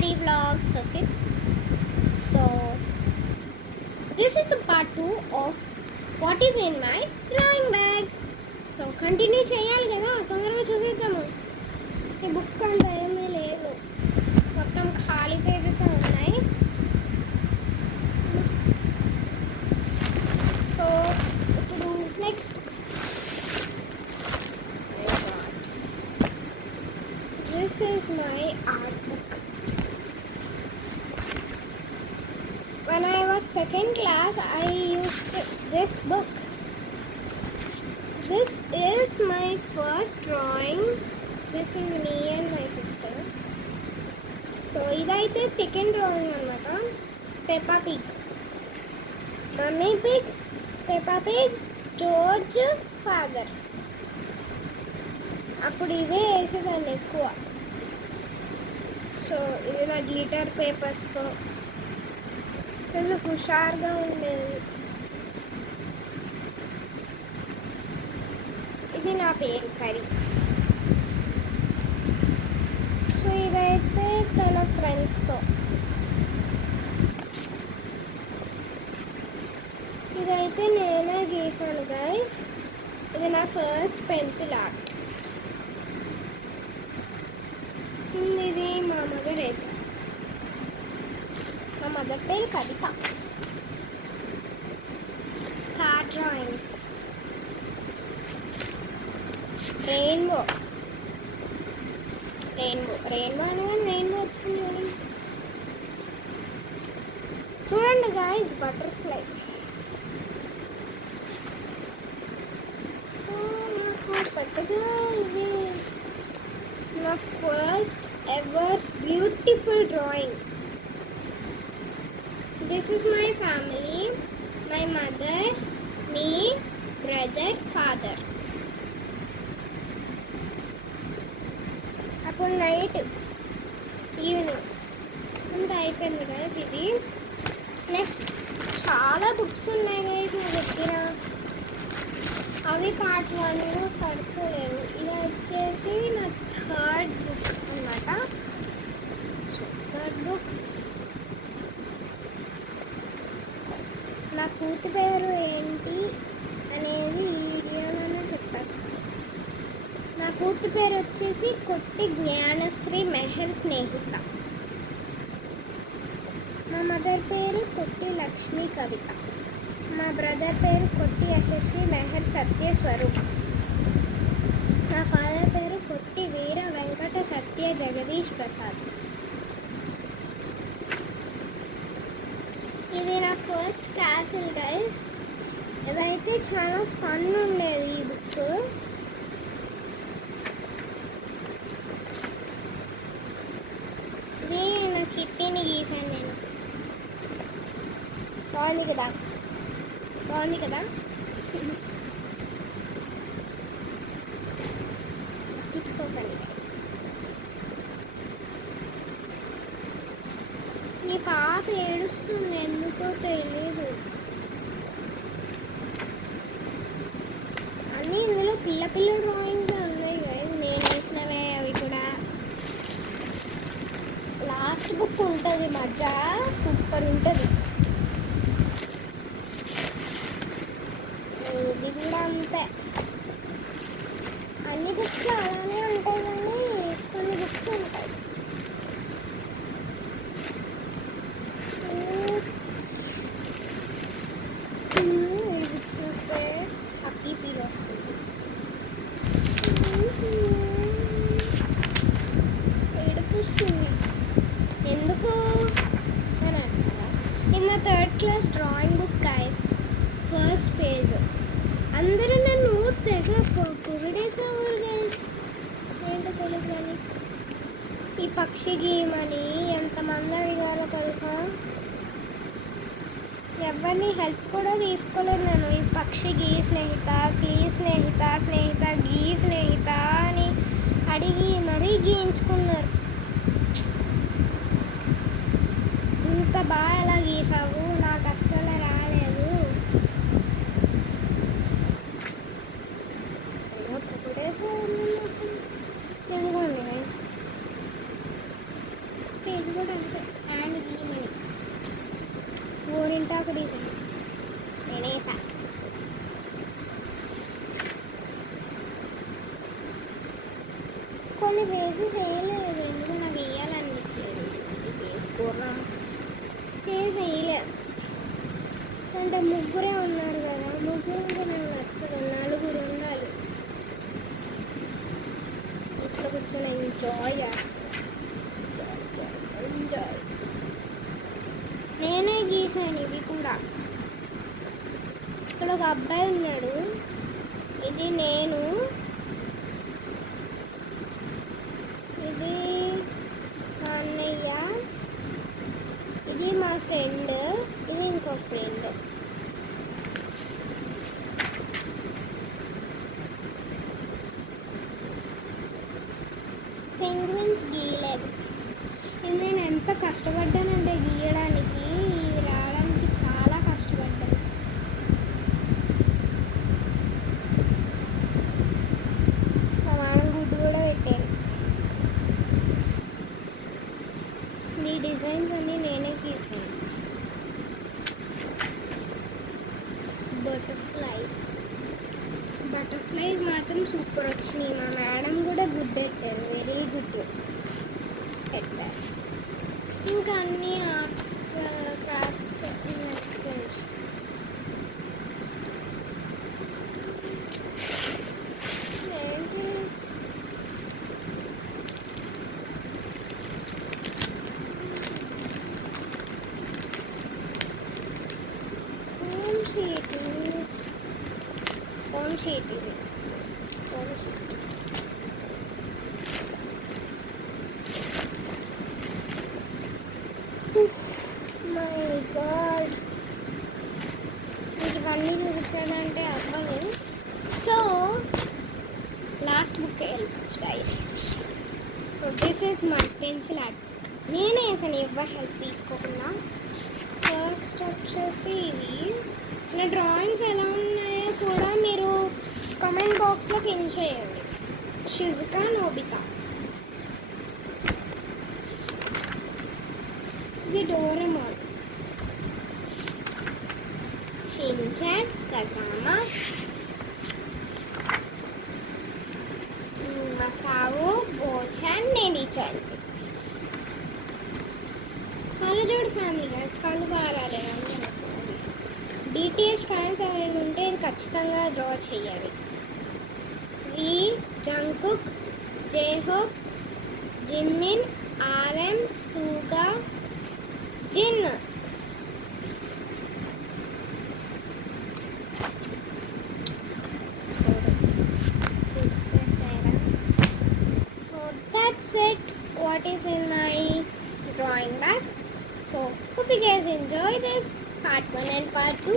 Harry Vlogs Sasit. So this is the part 2 of what is in my drawing bag. So continue చేయాలి కదా, తొందరగా చూసేద్దాము. ఈ book అంత ఏమీ లేదు, మొత్తం ఖాళీ పేజెస్ ఉన్నాయి. సో ఇప్పుడు next this is my art book. When I was second class, I used this book. This is my first drawing. This is me and my sister. So idaithe second drawing anamata. Peppa Pig, Mummy Pig, Peppa Pig, George father. అప్పుడు ఇవే వేసేదాన్ని ఎక్కువ. So ఇది నా glitter పేపర్స్తో full హుషారుగా ఉండేది. ఇది నా పేరు కరి. సో ఇదైతే తన ఫ్రెండ్స్తో. ఇదైతే నేనే గీసాను గైస్. ఇది నా ఫస్ట్ పెన్సిల్ ఆర్ట్. ఇది మా మదర్ వేసాను. మా మదర్ పేరు Kavitha. Car drawing, rainbow. Rainbow rainbow అనగానే రెయిన్బో వచ్చింది చూడండి గాయస్. బటర్ఫ్లై. సో నాకు పెద్దగా ఇవి నా first ever beautiful drawing. This is my family, my mother, me, brother, father. అప్పుడు నైట్ ఈవినింగ్ అంతా అయిపోయింది గైస్. ఇది నెక్స్ట్ చాలా బుక్స్ ఉన్నాయి గైస్ నా దగ్గర. అవి పార్ట్ 1 సరిపోలేదు. ఇది వచ్చేసి నా థర్డ్ బుక్ అన్నమాట. థర్డ్ బుక్ నా పూర్తి పేరు ఏంటి అనేది ఈ వీడియోలోనే చెప్పేస్తాను. నా పూర్తి పేరు వచ్చేసి కొట్టి జ్ఞానశ్రీ మెహర్ స్నేహిత. మా మదర్ పేరు కొట్టి లక్ష్మీ కవిత. మా బ్రదర్ పేరు కొట్టి యశస్వి మెహర్ సత్య స్వరూప్. నా ఫాదర్ పేరు కొట్టి వీర వెంకట సత్య జగదీష్ ప్రసాద్. ఇది నా ఫస్ట్ క్యాసిల్ గైస్. ఇదైతే చాలా ఫన్ ఉండేది ఈ బుక్. ఇది నా కిట్టీని గీసాను నేను. బాగుంది కదా, బాగుంది కదా. తెచ్చుకోకండి గైస్. ఈ పాప ఏడుస్తుంది, ఎందుకో తెలీదు. అన్నీ ఇందులో పిల్ల పిల్ల డ్రాయింగ్స్ ఉన్నాయి గైస్, నేను వేసినవే. అవి కూడా లాస్ట్ బుక్ ఉంటుంది మజా, సూపర్ ఉంటుంది. ఇది కూడా అంతే. అన్ని బుక్స్లో అలానే ఉంటాయి కానీ కొన్ని బుక్స్ ఉంటాయి. ఇది చూస్తే హ్యాపీ ఫీల్ వస్తుంది. ఏడిపిస్తుంది ఎందుకు అని అంటారా. In the third class drawing book guys, first page. అందరూ నన్ను తెగ పొగిడేసేవారు గైస్, ఏంటో తెలియదు కానీ. ఈ పక్షి గీయమని ఎంతమంది అడిగారో తెలుసా. ఎవరిని హెల్ప్ కూడా తీసుకోలేదు నేను. ఈ పక్షి గీ స్నేహిత, గీ స్నేహిత, స్నేహిత గీ స్నేహిత అని అడిగి మరీ గీయించుకున్నారు. ఇంత బాగా ఎలా గీసావు, నాకు అస్సలు రాలేదు. ఇదిగోండి గైస్, ఇది కూడా అంతే, హ్యాండ్ గీయమని గోరింటాకు డిజైన్ నేనేసా. కొన్ని పేజెస్ వేయలేదు, ఎందుకు నాకు వేయాలనిపించలేదు. ఈ పేజ్ పూర్వం పేజ్ వేయలేదు అంటే ముగ్గురే ఉన్నారు కదా, ముగ్గురు ఉంటే నాకు నచ్చదు, నలుగురు ఉండాలి. ఇట్లా కూర్చొని ఎంజాయ్ చేస్తాను, ఎంజాయ్. నేనే గీసాను ఇవి కూడా. ఇక్కడ ఒక అబ్బాయి ఉన్నాడు, ఇది నేను, ఇది మా అన్నయ్య, ఇది మా ఫ్రెండ్, ఇది ఇంకో ఫ్రెండ్. పెంగ్విన్స్ గీయలేదు. ఇది నేను ఎంత కష్టపడ్డానంటే గీయడానికి, ఇది రావడానికి చాలా కష్టపడ్డాను. మా మేడం గుడ్డు కూడా పెట్టాను. ఈ డిజైన్స్ అన్నీ నేనే గీసాను. బటర్ఫ్లైస్ మాత్రం సూపర్ వచ్చినాయి. మా మేడం కూడా గుడ్ పెట్టారు, వెరీ గుడ్ పెట్టారు. ఇంకా అన్ని ఆర్ట్స్ క్రాఫ్ట్ ఎక్స్పీరియన్స్. ఏంటి హోమ్ షీట్ ఇది, హోమ్ షీట్. మై గాడ్, ఇవన్నీ చూపించాలంటే అవ్వదు. So last book diary. So this is my pencil art. నేనే వేసాను, ఎవరు హెల్ప్ తీసుకోకుండా. ఫస్ట్ వచ్చేసి ఇవి నా డ్రాయింగ్స్ ఎలా ఉన్నాయో కూడా మీరు కామెంట్ బాక్స్లో పిన్ చేయండి. షిజుకా నోబితా, ఇది డోరెమాన్, షిన్చాన్, కజామా, మసావో, బోచాన్, నేనిచాన్. కళ్ళజోడు ఫ్యామిలీ గైస్, కళ్ళు బాగా రాలేదు. BTS ఫ్యాన్స్ ఎవరైనా ఉంటే ఇది ఖచ్చితంగా డ్రా చేయాలి. వి, జంకుక్, జేహోప్, జిమ్మిన్, RM, సూగా, gin. So that's it, what is in my drawing bag. So hope you guys enjoy this part 1 and part 2.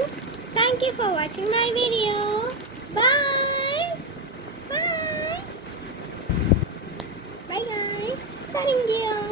Thank you for watching my video. Bye. Bye. Bye guys. Saringyo.